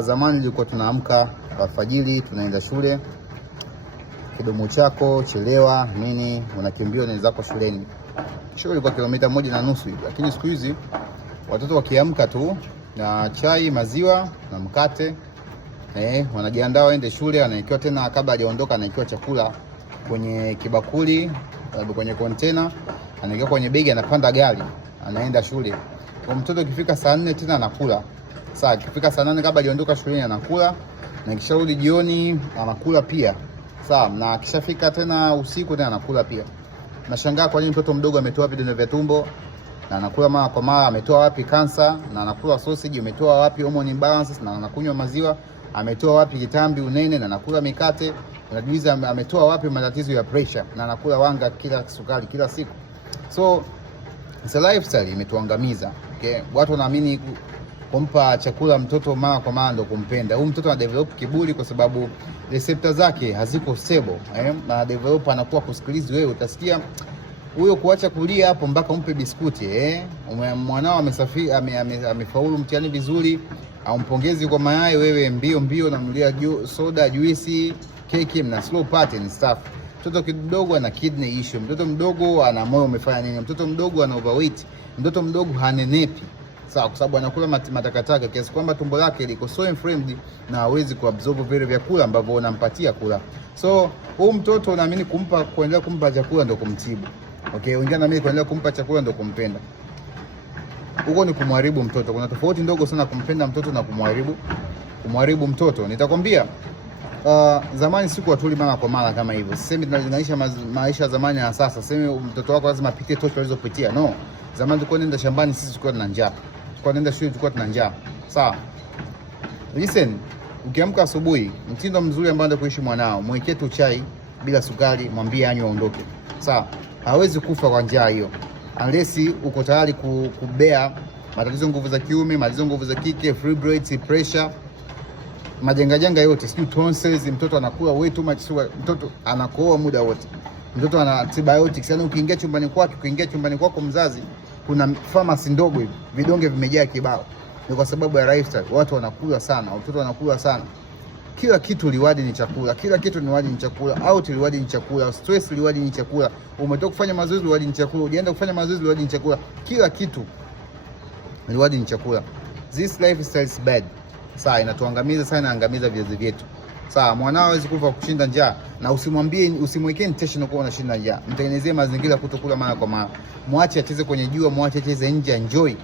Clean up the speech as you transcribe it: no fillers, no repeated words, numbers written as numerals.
Zamani ilikuwa tunaamka alfajiri tunaenda shule, kidomo chako chelewa nini, unakimbia unaenda zako shuleni. Shule ilikuwa kilomita 1.5 hivi, lakini siku hizi watoto wakiamka tu na chai, maziwa na mkate, wanajiandaa waende shule, anaekewa tena kabla hajaondoka anaekewa chakula kwenye kibakuli, kwenye container, anaekewa kwenye begi, anapanda gari, anaenda shule. Kwa mtoto ukifika saa 4 tena anakula. Sasa ikifika saa 8 kabla hajaondoka shuleni anakula, na kisharudi jioni anakula pia. Sawa, na kishafika tena usiku tena anakula pia. Nashangaa kwa nini mtoto mdogo ametoa wapi vidonda vya tumbo na anakula mara kwa mara, ametoa wapi kansa, na anakula sausage, ametoa wapi hormone imbalances, na anakunywa maziwa, ametoa wapi kitambi, unene, na anakula mikate, unajiuliza ametoa wapi matatizo ya pressure, na anakula wanga kila sukari kila siku. So lifestyle imetuangamiza. Okay, watu wanaamini kumpa chakula mtoto mara kwa mara ndo kumpenda. Huyu mtoto ana develop kiburi kwa sababu receptor zake haziko stable, na develop anakuwa kusikiliza wewe. Utasikia huyo kuacha kulia hapo mpaka umpe biskuti, mwanao amesafiri, amefaulu mtihani vizuri, au mpongezi kwa mayai, wewe mbio namlia soda, juisi, keki, na slow pattern stuff. Mtoto kidogo ana kidney issue, mtoto mdogo ana moyo umefanya nini, mtoto mdogo ana overweight, mtoto mdogo hanenepi. Sawa, kwa sababu anakula matakataka kiasi kwamba tumbo lake liko so inflamed na hawezi kuabsorb vile vyakula ambavyo unampatia kula. So huyu mtoto unaamini kuendelea kumpa chakula ndo kumtibu. Okay, wengine naamini kuendelea kumpa chakula ndo kumpenda. Huko ni kumharibu mtoto. Kuna tofauti ndogo sana kumpenda mtoto na kumharibu mtoto. Nitakwambia zamani siku watuli mara kwa mara kama hivyo. Sisemi tunaishi maisha zamani na sasa. Sisemi mtoto wako lazima apitie tosha alizopitia. No. Zamani tulikuwa nenda shambani, sisi tulikuwa tuna njaa. Tulikuwa nenda shule, tulikuwa tuna njaa. Sawa. Listen, ukiamka asubuhi, mtindo mzuri ambao ndio kuishi mwanao, mwekee tu chai bila sukari, mwambie anywe aondoke. Sawa. Hawezi kufa kwa njaa hiyo. Unless uko tayari kubea matatizo nguvu za kiume, matatizo nguvu za kike, fibroids, pressure, majanga yote, sio tonsils, mtoto anakula way too much, mtoto anakohoa muda wote. Mtoto ana antibiotics, yani ukiingia chumbani kwako mzazi, kuna pharmacy ndogo hivi, vidonge vimejaa kibao. Ni kwa sababu ya lifestyle. Watu wanakula sana, watoto wanakula sana. Kila kitu liwadi ni chakula, kila kitu liwadi ni chakula, out liwadi ni chakula, stress liwadi ni chakula, umetoka kufanya mazoezi liwadi ni chakula, unaenda kufanya mazoezi liwadi ni chakula, kila kitu liwadi ni chakula. This lifestyle is bad. Sawa, inatuangamiza sana, inaangamiza vizazi vyetu. Sawa, mwanao hawezi kufa kushinda njaa, na usimwekee intention kwa unashinda njaa. Mtengenezee mazingira kutokula mara kwa mara. Muache acheze kwenye jua, muache acheze nje, enjoy.